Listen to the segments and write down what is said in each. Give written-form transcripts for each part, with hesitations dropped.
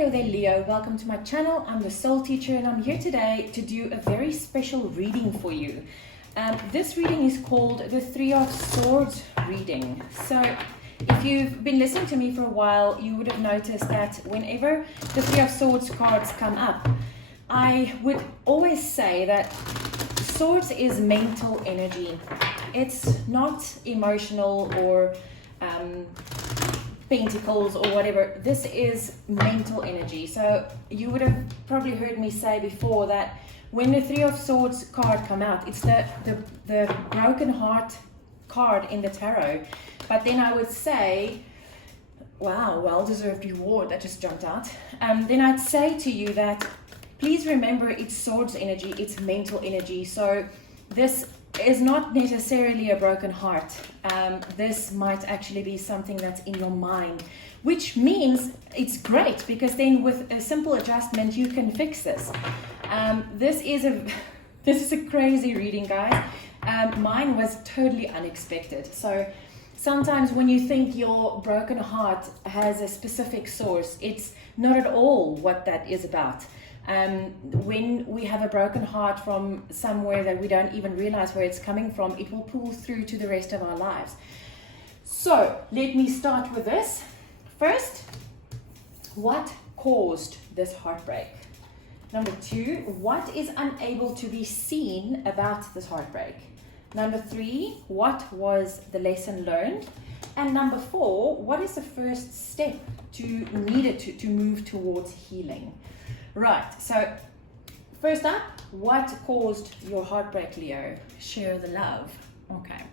Hello there, Leo. Welcome to my channel. I'm the soul teacher and I'm here today to do a very special reading for you. This reading is called the Three of Swords reading. So if you've been listening to me for a while, you would have noticed that whenever the Three of Swords cards come up, I would always say that swords is mental energy. It's not emotional or pentacles or whatever. This is mental energy. So you would have probably heard me say before that when the Three of Swords card come out, it's the broken heart card in the tarot. But then I would say, wow, well-deserved reward, that just jumped out. Then I'd say to you that please remember it's swords energy, it's mental energy. So this is not necessarily a broken heart. This might actually be something that's in your mind, which means it's great because then with a simple adjustment you can fix this. This is a crazy reading, guys. Mine was totally unexpected. So sometimes when you think your broken heart has a specific source, it's not at all what that is about. When we have a broken heart from somewhere that we don't even realize where it's coming from, it will pull through to the rest of our lives. So let me start with this. First, what caused this heartbreak? Number two, what is unable to be seen about this heartbreak? Number three, what was the lesson learned? And number four, what is the first step needed to move towards healing? Right, so first up, what caused your heartbreak, Leo? Share the love. Okay,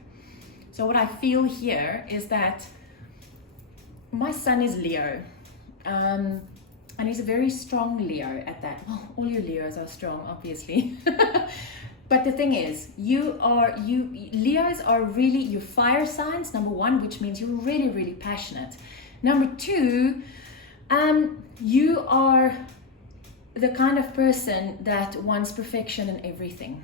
so what I feel here is that my son is Leo, and he's a very strong Leo at that. Well, all your Leos are strong, obviously. But the thing is, Leos are really your fire signs, number one, which means you're really, really passionate. Number two, you are the kind of person that wants perfection in everything.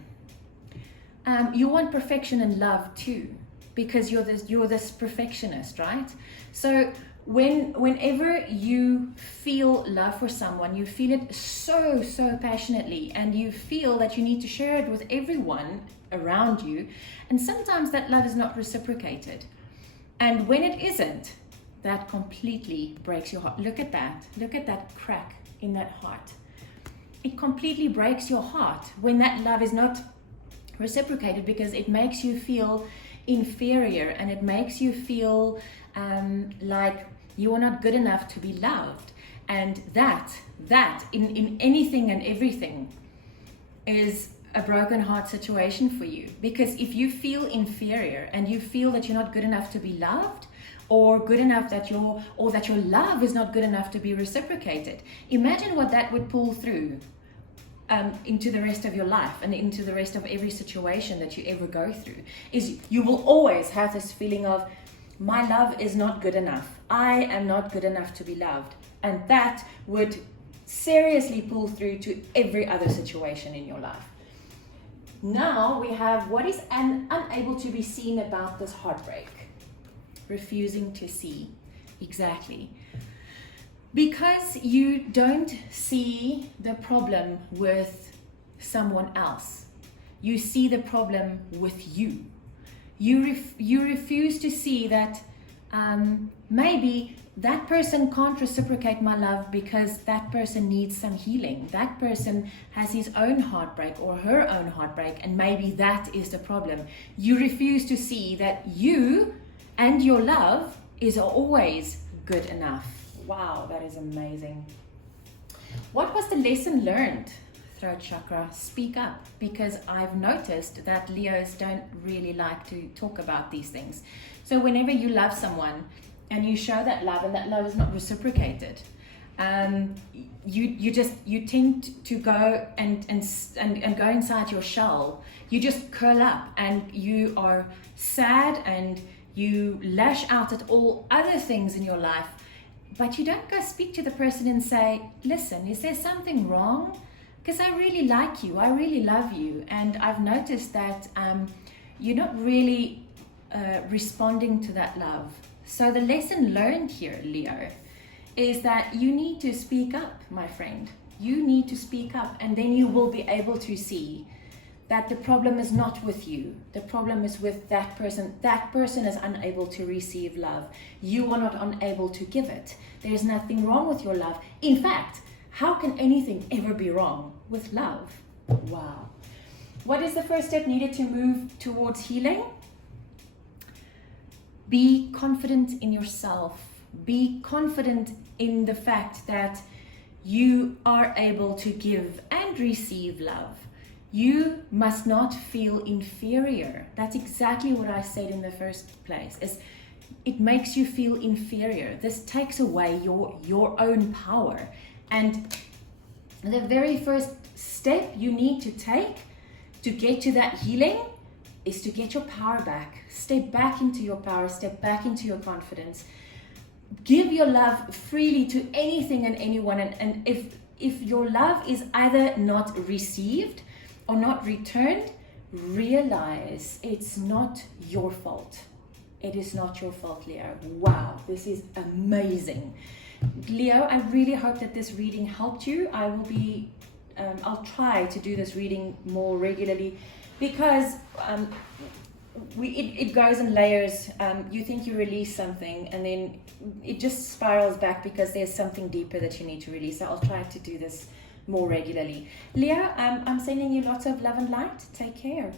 You want perfection in love too, because you're this perfectionist, right? So whenever you feel love for someone, you feel it so passionately, and you feel that you need to share it with everyone around you, and sometimes that love is not reciprocated. And when it isn't, that completely breaks your heart. Look at that crack in that heart. It completely breaks your heart when that love is not reciprocated, because it makes you feel inferior and it makes you feel like you are not good enough to be loved. And that in anything and everything is a broken heart situation for you, because if you feel inferior and you feel that you're not good enough to be loved, or good enough that your love is not good enough to be reciprocated, imagine what that would pull through into the rest of your life and into the rest of every situation that you ever go through. Is you will always have this feeling of, my love is not good enough, I am not good enough to be loved, and that would seriously pull through to every other situation in your life. Now we have what is unable to be seen about this heartbreak. Refusing to see. Exactly. Because you don't see the problem with someone else. You see the problem with you. You refuse to see that maybe that person can't reciprocate my love because that person needs some healing. That person has his own heartbreak or her own heartbreak, and maybe that is the problem. You refuse to see that you and your love is always good enough. Wow, that is amazing. What was the lesson learned? Throat chakra, speak up, because I've noticed that Leos don't really like to talk about these things. So whenever you love someone and you show that love and that love is not reciprocated, you tend to go and go inside your shell. You just curl up and you are sad and you lash out at all other things in your life, but you don't go speak to the person and say, listen, is there something wrong? Because I really like you, I really love you, and I've noticed that you're not really responding to that love. So the lesson learned here, Leo, is that you need to speak up, my friend. You need to speak up, and then you will be able to see that the problem is not with you. The problem is with that person. That person is unable to receive love. You are not unable to give it. There is nothing wrong with your love. In fact, how can anything ever be wrong with love? Wow. What is the first step needed to move towards healing? Be confident in yourself. Be confident in the fact that you are able to give and receive love. You must not feel inferior. That's exactly what I said in the first place. It makes you feel inferior. This takes away your own power. And the very first step you need to take to get to that healing is to get your power back. Step back into your power. Step back into your confidence. Give your love freely to anything and anyone. And if your love is either not received or not returned, realize it's not your fault. It is not your fault, Leo. Wow, this is amazing. Leo, I really hope that this reading helped you. I'll try to do this reading more regularly, because it goes in layers. You think you release something, and then it just spirals back because there's something deeper that you need to release. So I'll try to do this more regularly. Leo, I'm sending you lots of love and light. Take care.